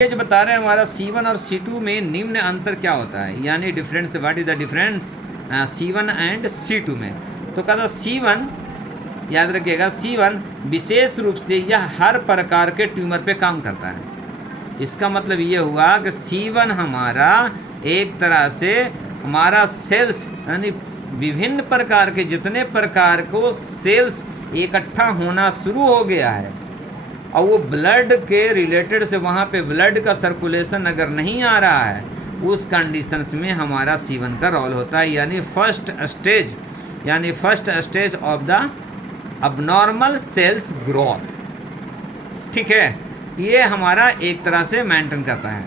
ये जो बता रहे हैं हमारा C1 और C2 में निम्न अंतर क्या होता है, यानी difference, what is the difference C1 and C2 में। तो कहता C1, याद रखिएगा, C1 विशेष रूप से यह हर प्रकार के ट्यूमर पे काम करता है। इसका मतलब ये हुआ कि C1 हमारा एक तरह से हमारा सेल्स, यानी विभिन्न प्रकार के जितने प्रकार को सेल्स इकट्ठा होना शुरू हो गया है और वो ब्लड के रिलेटेड से वहाँ पे ब्लड का सर्कुलेशन अगर नहीं आ रहा है, उस कंडीशंस में हमारा C1 का रोल होता है, यानी first stage of the abnormal cells growth. ठीक है, ये हमारा एक तरह से मेंटेन करता है।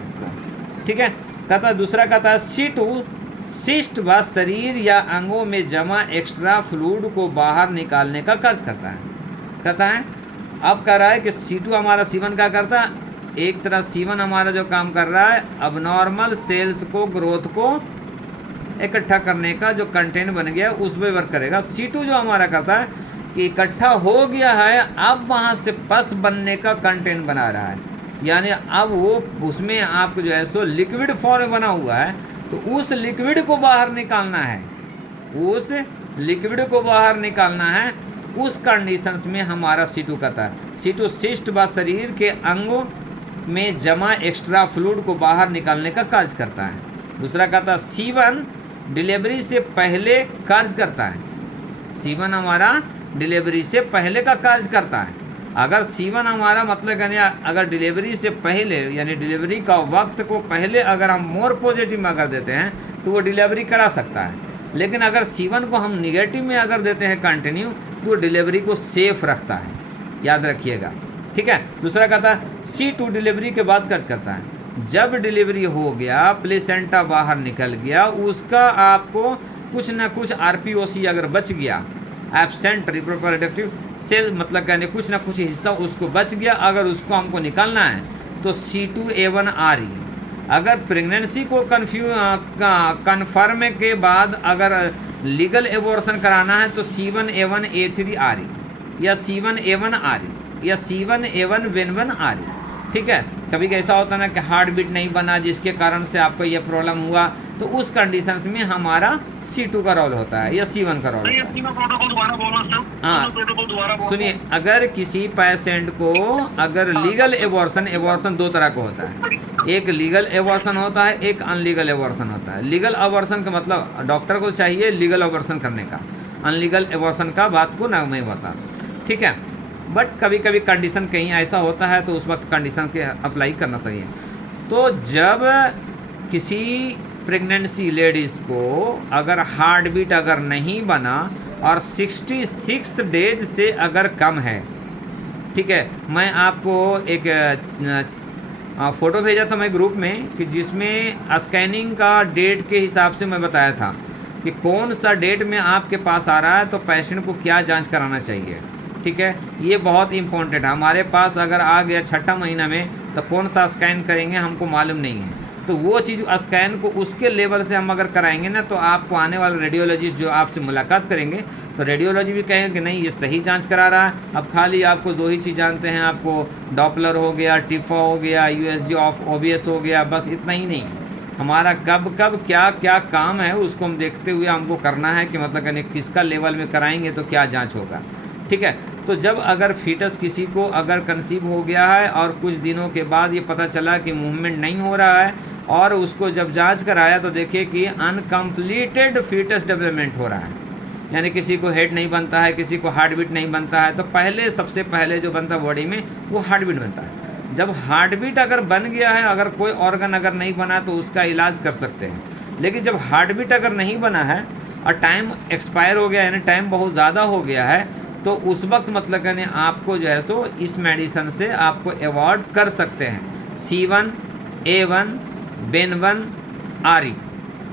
ठीक है, कहता दूसरा कहता है C2 सिस्ट व शरीर या अंगों में जमा एक्स्ट्रा फ्लूइड को बाहर निकालने का कार्य करता है। अब कह रहा है कि C2 हमारा C1 का करता है, एक तरह C1 हमारा जो काम कर रहा है अबनॉर्मल सेल्स को ग्रोथ को इकट्ठा करने का जो कंटेंट बन गया उस पर वर्क करेगा। C2 जो हमारा करता है कि इकट्ठा हो गया है, अब वहाँ से पस बनने का कंटेंट बना रहा है, यानी अब वो उसमें आपको जो है सो लिक्विड फॉर्म बना हुआ है, तो उस लिक्विड को बाहर निकालना है, उस कंडीशंस में हमारा C2 करता है। C2 सिस्ट व शरीर के अंगों में जमा एक्स्ट्रा फ्लूइड को बाहर निकालने का कार्य करता है। दूसरा कहता है C1 डिलीवरी से पहले कार्य करता है। C1 हमारा डिलीवरी से पहले का कार्य करता है। अगर C1 हमारा मतलब यानी अगर डिलीवरी से पहले, यानी डिलीवरी का वक्त को पहले अगर हम मोर पॉजिटिव में अगर देते हैं तो वो डिलीवरी करा सकता है, लेकिन अगर C1 को हम निगेटिव में अगर देते हैं कंटिन्यू, तो डिलीवरी को सेफ रखता है, याद रखिएगा। ठीक है, दूसरा कहता है C2 डिलीवरी के बाद कार्य करता है। जब डिलीवरी हो गया, प्लेसेंटा बाहर निकल गया, उसका आपको कुछ ना कुछ RPOC अगर बच गया, एब्सेंट रिप्रोडक्टिव सेल, मतलब कहने कुछ ना कुछ हिस्सा उसको बच गया, अगर उसको हमको निकालना है तो C2A1RE। अगर प्रेगनेंसी को कन्फर्म के बाद अगर लीगल एबॉर्शन कराना है तो C1A1A3RE या C1A1RE या C1A1BN1RE। ठीक है, कभी ऐसा होता है ना कि हार्ट बीट नहीं बना जिसके कारण से आपको ये प्रॉब्लम हुआ, तो उस कंडीशंस में हमारा C2 का रोल होता है या C1 का रोल होता है। हाँ सुनिए, अगर किसी पेशेंट को अगर लीगल एबॉर्शन दो तरह का होता है, एक लीगल एबॉर्शन होता है, एक अनलीगल एबॉर्शन होता है। लीगल एबॉर्शन का मतलब डॉक्टर को चाहिए लीगल एबॉर्शन करने का, अनलीगल एबॉर्शन का बात को ना मैं बता। ठीक है, बट कभी कभी कंडीशन कहीं ऐसा होता है तो उस वक्त कंडीशन के अप्लाई करना चाहिए। तो जब किसी प्रेगनेंसी लेडीज़ को अगर हार्ट बीट अगर नहीं बना और 66 डेज से अगर कम है, ठीक है, मैं आपको एक फ़ोटो भेजा था मैं ग्रुप में कि जिसमें स्कैनिंग का डेट के हिसाब से मैं बताया था कि कौन सा डेट में आपके पास आ रहा है तो पेशेंट को क्या जांच कराना चाहिए। ठीक है, ये बहुत इंपॉर्टेंट है। हमारे पास अगर आ गया छठा महीना में तो कौन सा स्कैन करेंगे हमको मालूम नहीं है, तो वो चीज़ स्कैन को उसके लेवल से हम अगर कराएंगे ना, तो आपको आने वाले रेडियोलॉजिस्ट जो आपसे मुलाकात करेंगे तो रेडियोलॉजी भी कहेंगे कि नहीं ये सही जांच करा रहा है। अब खाली आपको दो ही चीज़ जानते हैं, आपको डॉपलर हो गया, टिफा हो गया, USG ऑफ OBS हो गया, बस इतना ही नहीं। हमारा कब क्या क्या काम है उसको हम देखते हुए हमको करना है कि मतलब यानी किसका लेवल में कराएंगे तो क्या जाँच होगा। ठीक है, तो जब अगर फीटस किसी को अगर कंसीव हो गया है और कुछ दिनों के बाद ये पता चला कि मूवमेंट नहीं हो रहा है और उसको जब जांच कराया तो देखिए कि अनकम्प्लीटेड फीटस डेवलपमेंट हो रहा है, यानी किसी को हेड नहीं बनता है, किसी को हार्ट बीट नहीं बनता है, तो सबसे पहले जो बनता है बॉडी में वो हार्ट बीट बनता है। जब हार्ट बीट अगर बन गया है, अगर कोई ऑर्गन अगर नहीं बना तो उसका इलाज कर सकते हैं, लेकिन जब हार्ट बीट अगर नहीं बना है और टाइम एक्सपायर हो गया, यानी टाइम बहुत ज़्यादा हो गया है, तो उस वक्त मतलब यानी आपको जो है सो इस मेडिसिन से आपको अवॉइड कर सकते हैं C1A1BN1RE।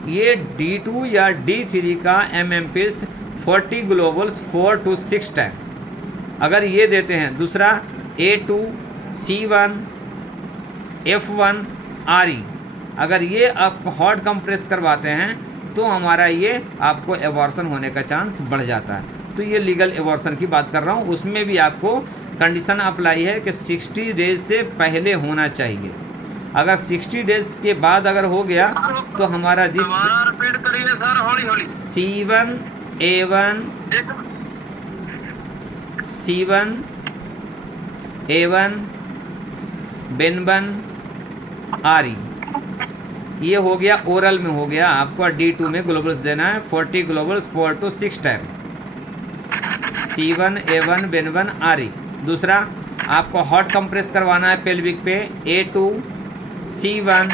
ये D2 या D3 का MMPs 40 ग्लोबल्स 4 to 6 टाइम अगर ये देते हैं। दूसरा A2 C1 F1RE, अगर ये आप हार्ट कंप्रेस करवाते हैं तो हमारा ये आपको एबॉर्शन होने का चांस बढ़ जाता है। तो ये लीगल एबॉर्शन की बात कर रहा हूँ, उसमें भी आपको कंडीशन अप्लाई है कि 60 डेज से पहले होना चाहिए। अगर 60 डेज के बाद अगर हो गया तो हमारा जिस रिपीट करिए सर, हौली हौली। C1 A1 C1 A1 बेनबन आरी, ये हो गया ओरल में हो गया। आपको D2 में ग्लोबल्स देना है 40 Global's 4 to 6 time. C1 A1 बेनबन आरी। दूसरा आपको हॉट कंप्रेस करवाना है पेल्विक पे A2 C1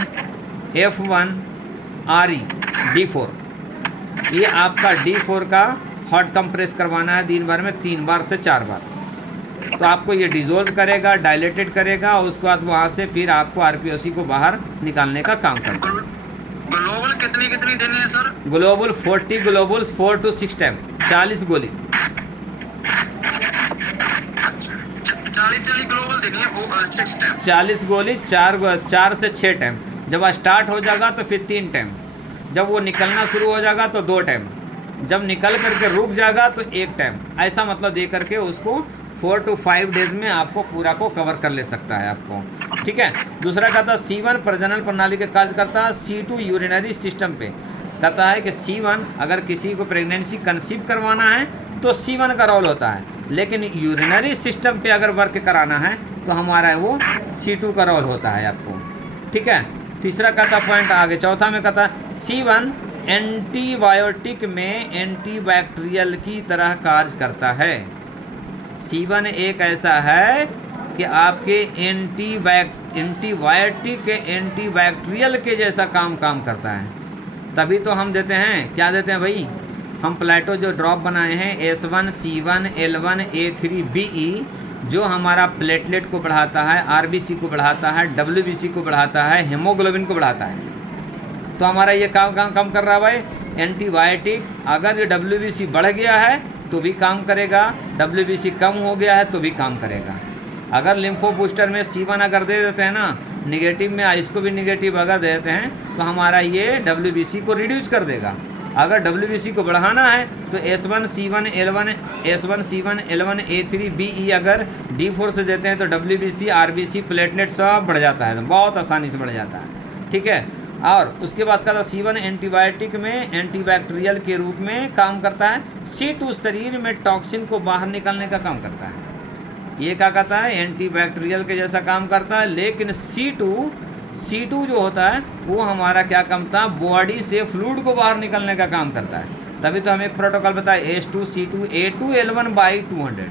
F1 RE D4। ये आपका D4 का हॉट कंप्रेस करवाना है दिन भर में 3 बार से 4 बार। तो आपको ये डिजोल्व करेगा, डायलेटेड करेगा और उसके बाद वहाँ से फिर आपको आरपीओसी को बाहर निकालने का काम करता है। ग्लोबल कितनी कितनी देनी है sir? Global 40 Global's 4 to 6 time, 40 गोली। 40 ग्लोबल देनी है 6 टाइम। 40 गोली 4 से 6 टाइम। जब स्टार्ट हो जाएगा तो फिर 3 टाइम। जब वो निकलना शुरू हो जाएगा तो 2 टाइम। जब निकल करके रुक जाएगा तो 1 टाइम। ऐसा मतलब दे करके उसको 4 to 5 डेज में आपको पूरा को कवर कर ले सकता है आपको, ठीक है। दूसरा कहता है C1 प्रजनन प्रणाली के कार्य करता है। C2 यूरिनरी सिस्टम पे कहता है कि C1 अगर किसी को प्रेगनेंसी कंसीव करवाना है तो C1 का रोल होता है, लेकिन यूरिनरी सिस्टम पे अगर वर्क कराना है तो हमारा वो C2 का रोल होता है आपको, ठीक है। तीसरा कहता पॉइंट आगे, चौथा में कहता C1 एंटीबायोटिक में एंटीबैक्टीरियल की तरह कार्य करता है। C1 एक ऐसा है कि आपके एंटीबायोटिक एंटीबैक्टीरियल के जैसा काम करता है। तभी तो हम देते हैं, क्या देते हैं भाई, हम प्लेटो जो ड्रॉप बनाए हैं S1 C1 L1 A3 BE, जो हमारा प्लेटलेट को बढ़ाता है, RBC को बढ़ाता है, WBC को बढ़ाता है, हेमोग्लोबिन को बढ़ाता है। तो हमारा ये काम कम कर रहा है भाई। एंटीबायोटिक अगर ये WBC बढ़ गया है तो भी काम करेगा, WBC कम हो गया है तो भी काम करेगा। अगर लिम्फो बूस्टर में C1 अगर दे देते हैं ना निगेटिव में, इसको भी निगेटिव अगर दे देते हैं तो हमारा ये WBC को रिड्यूस कर देगा। अगर WBC को बढ़ाना है तो S1 C1 L1 A3 BE अगर D4 से देते हैं तो WBC RBC प्लेटलेट सब बढ़ जाता है, बहुत आसानी से बढ़ जाता है, ठीक है। और उसके बाद का C1 एंटीबायोटिक में एंटीबैक्टीरियल के रूप में काम करता है। C2 शरीर में टॉक्सिन को बाहर निकालने का काम करता है। ये क्या कहता है, एंटीबैक्टीरियल के जैसा काम करता है, लेकिन C2 जो होता है वो हमारा क्या काम था, बॉडी से फ्लूइड को बाहर निकालने का काम करता है। तभी तो हम एक प्रोटोकॉल बताए H2 C2 A2 L1 by 200,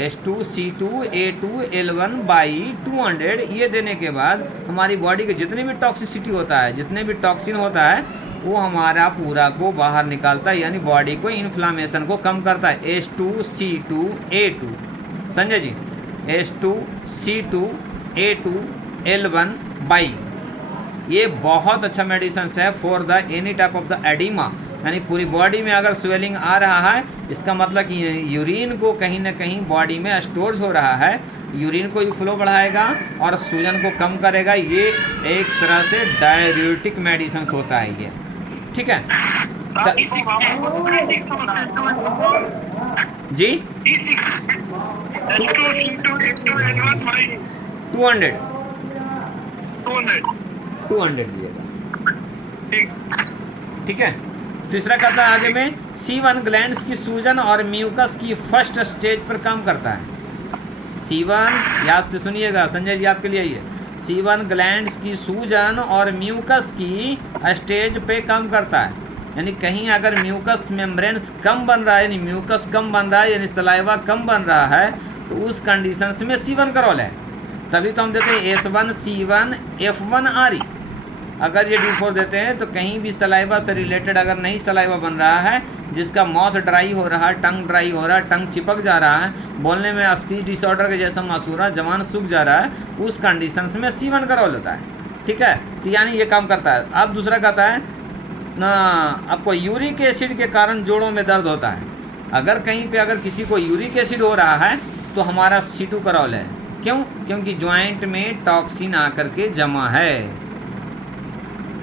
H2 C2 A2 L1 by 200। ये देने के बाद हमारी बॉडी के जितने भी टॉक्सिसिटी होता है, जितने भी टॉक्सिन होता है वो हमारा पूरा को बाहर निकालता है, यानी बॉडी को इन्फ्लामेशन को कम करता है। H2 C2 A2, Sanjay ji, H2 C2 A2 L1 by, ये बहुत अच्छा मेडिसिन है for the any type of the oedema, यानी पूरी बॉडी में अगर स्वेलिंग आ रहा है इसका मतलब कि यूरिन को कहीं ना कहीं बॉडी में स्टोर्स हो रहा है, यूरिन को ही फ्लो बढ़ाएगा और सूजन को कम करेगा। ये एक तरह से डाययूरेटिक मेडिसिन होता है ये, ठीक है जी। 200 दिएगा, ठीक है। तीसरा कहता है आगे में C1 ग्लैंड्स की सूजन और म्यूकस की फर्स्ट स्टेज पर काम करता है। C1 याद से सुनिएगा संजय जी, आपके लिए ये C1 ग्लैंड्स की सूजन और म्यूकस की स्टेज पे काम करता है, यानी कहीं अगर म्यूकस मेम्ब्रेन्स कम बन रहा है, यानी म्यूकस कम बन रहा है, यानी सलाइवा कम बन रहा है, तो उस कंडीशन में C1 का रोल है। तभी तो हम देते हैं S1 C1 F1 RE। अगर ये D4 देते हैं तो कहीं भी सलाइवा से रिलेटेड अगर नहीं सलाइवा बन रहा है, जिसका माउथ ड्राई हो रहा है, टंग ड्राई हो रहा है, टंग चिपक जा रहा है, बोलने में स्पीच डिसऑर्डर के जैसा महसूस हो रहा है, जवान सूख जा रहा है, उस कंडीशन में C1 का रोल होता है, ठीक है। तो यानी ये काम करता है। अब दूसरा कहता है ना, आपको यूरिक एसिड के कारण जोड़ों में दर्द होता है। अगर कहीं पे अगर किसी को यूरिक एसिड हो रहा है तो हमारा C2 का रोल है। क्यों? क्योंकि ज्वाइंट में टॉक्सिन आकर के जमा है,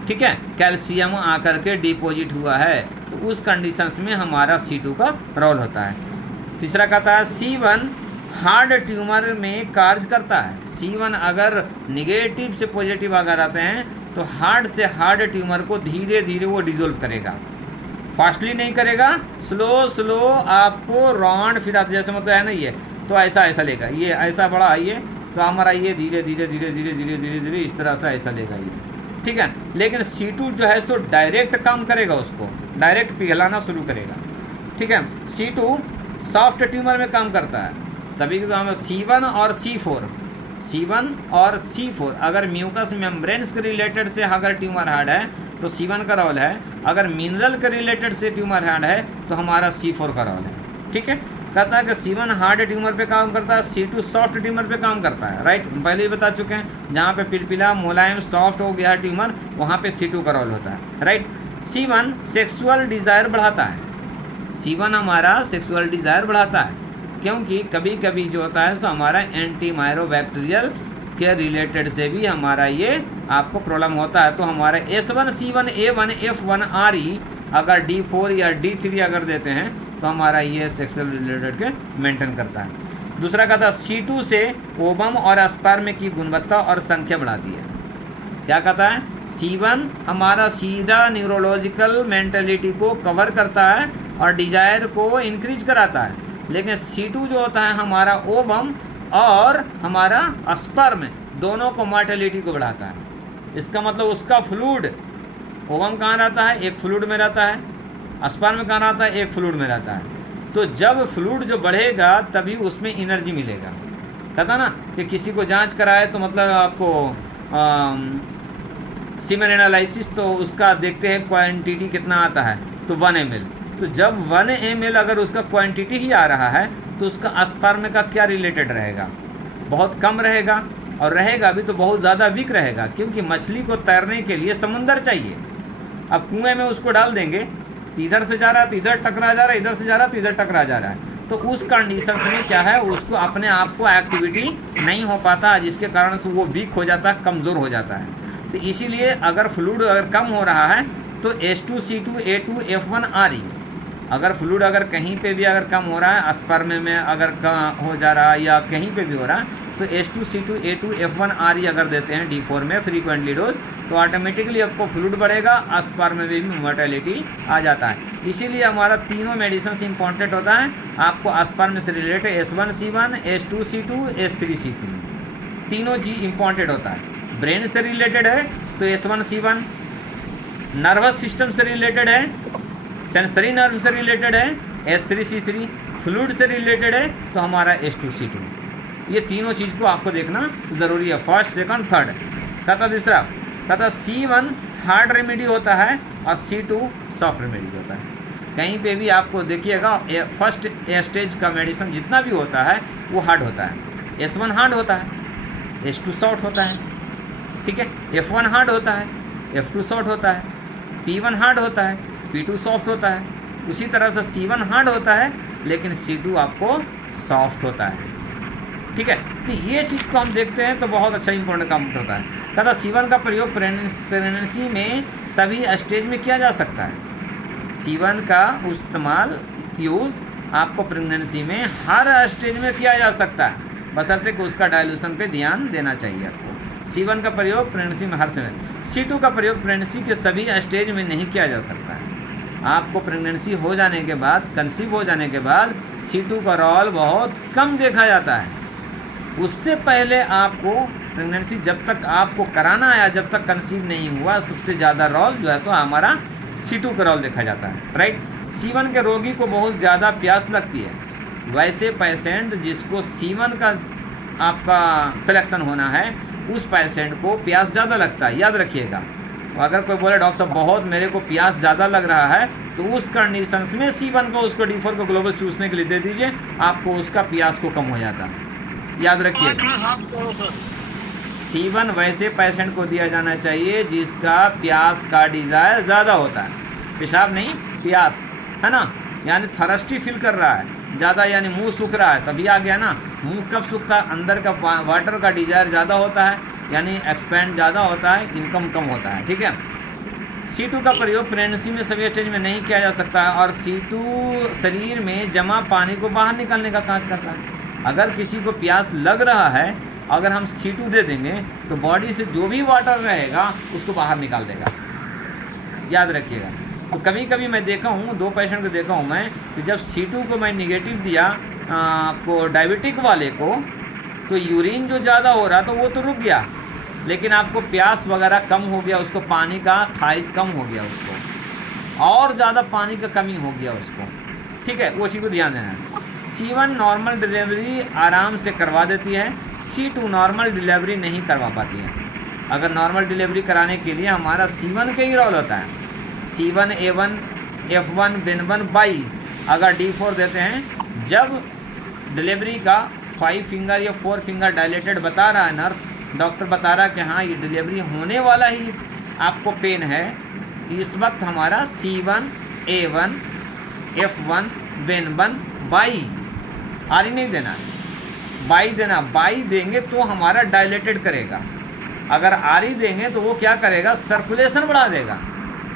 ठीक है, कैल्शियम आकर के डिपॉजिट हुआ है, तो उस कंडीशंस में हमारा C2 का रोल होता है। तीसरा कहता है C1 हार्ड ट्यूमर में कार्य करता है। C1 अगर निगेटिव से पॉजिटिव अगर आते हैं तो हार्ड से हार्ड ट्यूमर को धीरे धीरे वो डिसॉल्व करेगा, फास्टली नहीं करेगा, स्लो आपको राउंड फिर आप जैसे मतलब है ना ये तो ऐसा ऐसा लेगा, ये ऐसा बड़ा है ये तो हमारा ये धीरे धीरे इस तरह से ऐसा लेगा ये, ठीक है। लेकिन C2 जो है सो डायरेक्ट काम करेगा, उसको डायरेक्ट पिघलाना शुरू करेगा, ठीक है। C2 सॉफ्ट ट्यूमर में काम करता है, तभी तो हमें C1 और C4 अगर म्यूकस मेम्ब्रेन्स के रिलेटेड से अगर ट्यूमर हार्ड है तो C1 का रोल है, अगर मिनरल के रिलेटेड से ट्यूमर हार्ड है तो हमारा C4 का रोल है, ठीक है। कहता है कि C1 हार्ड ट्यूमर पे काम करता है, C2 सॉफ्ट ट्यूमर पे काम करता है, राइट। पहले ही बता चुके हैं, जहाँ पे पिलपिला मुलायम सॉफ्ट हो गया ट्यूमर वहाँ पे C2 का रोल होता है, राइट। C1 सेक्सुअल डिज़ायर बढ़ाता है, C1 हमारा सेक्सुअल डिज़ायर बढ़ाता है, क्योंकि कभी कभी जो होता है सो हमारा एंटी माइक्रोबैक्टीरियल के रिलेटेड से भी हमारा ये आपको प्रॉब्लम होता है। तो हमारा S1C1A1F1RE अगर D4 या D3 अगर देते हैं तो हमारा ये सेक्सुअल रिलेटेड के मेंटेन करता है। दूसरा कहता है C2 से ओवम और स्पर्म की गुणवत्ता और संख्या बढ़ाती है। क्या कहता है? C1 हमारा सीधा न्यूरोलॉजिकल मेंटलिटी को कवर करता है और डिजायर को इंक्रीज कराता है, लेकिन C2 जो होता है हमारा ओवम और हमारा स्पर्म दोनों को मोर्टेलिटी को बढ़ाता है। इसका मतलब उसका फ्लूइड, ओवम कहाँ रहता है? एक फ्लूइड में रहता है, स्पर्म कहाँ रहता है? एक फ्लूइड में रहता है। तो जब फ्लूइड जो बढ़ेगा तभी उसमें एनर्जी मिलेगा। कहता ना कि किसी को जांच कराए तो मतलब आपको सीमेन एनालिसिस तो उसका देखते हैं क्वांटिटी कितना आता है तो 1 ml। तो जब 1 ml अगर उसका क्वांटिटी ही आ रहा है तो उसका स्पर्म का क्या रिलेटेड रहेगा? बहुत कम रहेगा, और रहेगा भी तो बहुत ज़्यादा वीक रहेगा, क्योंकि मछली को तैरने के लिए समुंदर चाहिए। अब कुएं में उसको डाल देंगे तो इधर से जा रहा है तो इधर टकरा जा रहा है, इधर से जा रहा है तो इधर टकरा जा रहा है, तो उस कंडीशन में क्या है, उसको अपने आप को एक्टिविटी नहीं हो पाता, जिसके कारण से वो वीक हो जाता है, कमज़ोर हो जाता है। तो इसीलिए अगर फ्लूइड अगर कम हो रहा है तो H2C2A2F1RE अगर फ्लूइड अगर कहीं पे भी अगर कम हो रहा है, स्पर्म में अगर कम हो जा रहा है या कहीं पे भी हो रहा है, तो H2C2A2F1RE अगर देते हैं D4 में फ्रीक्वेंटली डोज तो ऑटोमेटिकली आपको फ्लूइड बढ़ेगा, स्पर्म में भी मोर्टेलिटी आ जाता है। इसीलिए हमारा तीनों मेडिसिन इम्पॉर्टेंट होता है। आपको स्पर्म से रिलेटेड S1C1, H2C2, H3C3 तीनों जी इम्पॉर्टेंट होता है। ब्रेन से रिलेटेड है तो S1C1, नर्वस सिस्टम से रिलेटेड है, सेंसरी नर्व से रिलेटेड है S3C3, फ्लूइड से रिलेटेड है तो हमारा H2C2। ये तीनों चीज़ को आपको देखना ज़रूरी है, फर्स्ट सेकंड थर्ड। कहता दूसरा, कहता C1 हार्ड रेमेडी होता है और C2 सॉफ्ट रेमेडी होता है। कहीं पे भी आपको देखिएगा फर्स्ट स्टेज का मेडिसिन जितना भी होता है वो हार्ड होता है। S1 हार्ड होता है, H2 सॉफ्ट होता है, ठीक है। F1 हार्ड होता है, F2 सॉफ्ट होता है, P1 हार्ड होता है, P2 सॉफ्ट होता है। उसी तरह से C1 हार्ड होता है लेकिन C2 आपको सॉफ्ट होता है, ठीक है। तो ये चीज़ को हम देखते हैं तो बहुत अच्छा इंपॉर्टेंट काम होता है। कहता C1 का प्रयोग प्रेगनेंसी में सभी स्टेज में किया जा सकता है। C1 का इस्तेमाल यूज़ आपको प्रेगनेंसी में हर स्टेज में किया जा सकता है, बशर्ते कि उसका डायल्यूशन पे ध्यान देना चाहिए आपको। C1 का प्रयोग प्रेगनेंसी में हर समय। C2 का प्रयोग प्रेगनेंसी के सभी स्टेज में नहीं किया जा सकता है। आपको प्रेगनेंसी हो जाने के बाद, कंसीव हो जाने के बाद C2 का रोल बहुत कम देखा जाता है। उससे पहले आपको प्रेगनेंसी जब तक आपको कराना है, जब तक कंसीव नहीं हुआ, सबसे ज़्यादा रोल जो है तो हमारा C2 का रोल देखा जाता है, राइट। C1 के रोगी को बहुत ज़्यादा प्यास लगती है। वैसे पेशेंट जिसको C1 का आपका सिलेक्शन होना है उस पेशेंट को प्यास ज़्यादा लगता है, याद रखिएगा। अगर कोई बोले डॉक्टर साहब बहुत मेरे को प्यास ज़्यादा लग रहा है तो उस कंडीशन में C1 को उसको D4 को ग्लोबल चूसने के लिए दे दीजिए, आपको उसका प्यास को कम हो जाता है, याद रखिएगा। C1 वैसे पेशेंट को दिया जाना चाहिए जिसका प्यास का डिज़ायर ज़्यादा होता है, पेशाब नहीं प्यास, है ना, यानी थर्स्टी फील कर रहा है ज़्यादा, यानी मुंह सूख रहा है, तभी आ गया ना। मुंह कब सूखता है? अंदर का वाटर का डिज़ायर ज़्यादा होता है, यानी एक्सपेंड ज़्यादा होता है, इनकम कम होता है, ठीक है। C2 का प्रयोग प्रेगनेंसी में सभी स्टेज में नहीं किया जा सकता है और C2 शरीर में जमा पानी को बाहर निकालने का काम करता है। अगर किसी को प्यास लग रहा है, अगर हम C2 दे देंगे तो बॉडी से जो भी वाटर रहेगा उसको बाहर निकाल देगा, याद रखिएगा। तो कभी कभी मैं देखा हूँ, 2 पेशेंट को देखा हूँ मैं कि जब C2 को मैं निगेटिव दिया आपको डायबिटिक वाले को, तो यूरिन जो ज़्यादा हो रहा था वो तो रुक गया, लेकिन आपको प्यास वगैरह कम हो गया, उसको पानी का ख्वाहिश कम हो गया, उसको और ज़्यादा पानी का कमी हो गया उसको, ठीक है, वो चीज़ को ध्यान देना है। C1 नॉर्मल डिलीवरी आराम से करवा देती है, C2 नॉर्मल डिलीवरी नहीं करवा पाती है। अगर नॉर्मल डिलीवरी कराने के लिए हमारा C1 का ही रोल होता है, C1 A1 F1 Bin1 by, अगर D4 देते हैं, जब डिलीवरी का 5 फिंगर या 4 फिंगर डायलेटेड बता रहा है नर्स, डॉक्टर बता रहा है कि हाँ ये डिलीवरी होने वाला ही आपको पेन है, इस वक्त हमारा C1 A1 F1 Bin1 by, आरी नहीं देना, बाई देना, बाई देंगे तो हमारा डायलेटेड करेगा। अगर आरी देंगे तो वो क्या करेगा, सर्कुलेशन बढ़ा देगा,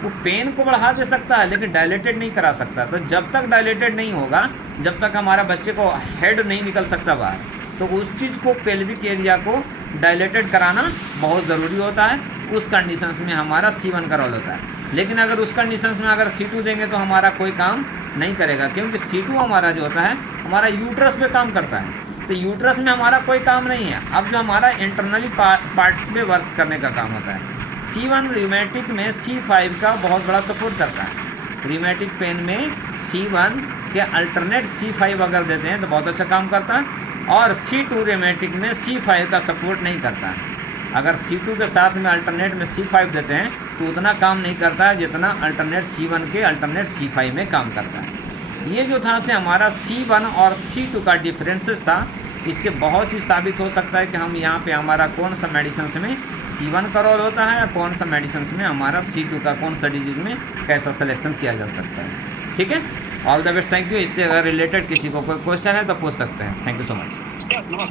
वो पेन को बढ़ा दे सकता है लेकिन डायलेटेड नहीं करा सकता। तो जब तक डायलेटेड नहीं होगा, जब तक हमारा बच्चे को हेड नहीं निकल सकता बाहर, तो उस चीज़ को पेल्विक एरिया को डायलेटेड कराना बहुत ज़रूरी होता है। उस कंडीशंस में हमारा C1 का रोल होता है। लेकिन अगर उस कंडीशंस में अगर C2 देंगे तो हमारा कोई काम नहीं करेगा, क्योंकि C2 हमारा जो होता है हमारा यूट्रस पे काम करता है, तो यूट्रस में हमारा कोई काम नहीं है। अब जो हमारा इंटरनली पार्ट्स पे वर्क करने का काम होता है। C1 रिमेटिक में C5 का बहुत बड़ा सपोर्ट करता है। रिमेटिक पेन में C1 के अल्टरनेट C5 अगर देते हैं तो बहुत अच्छा काम करता है, और C2 रिमेटिक में C5 का सपोर्ट नहीं करता है। अगर C2 के साथ में अल्टरनेट में C5 देते हैं तो उतना काम नहीं करता है जितना अल्टरनेट C1 के अल्टरनेट C5 में काम करता है। ये जो था से हमारा C1 और C2 का डिफरेंसेस था, इससे बहुत चीज़ साबित हो सकता है कि हम यहाँ पे हमारा कौन सा मेडिसिन में C1 का रोल होता है या कौन सा मेडिसिन में हमारा C2 का, कौन सा डिजीज़ में कैसा सिलेक्शन किया जा सकता है। ठीक है, all the best, thank you. इससे अगर रिलेटेड किसी को कोई क्वेश्चन है तो पूछ सकते हैं। Thank you so much.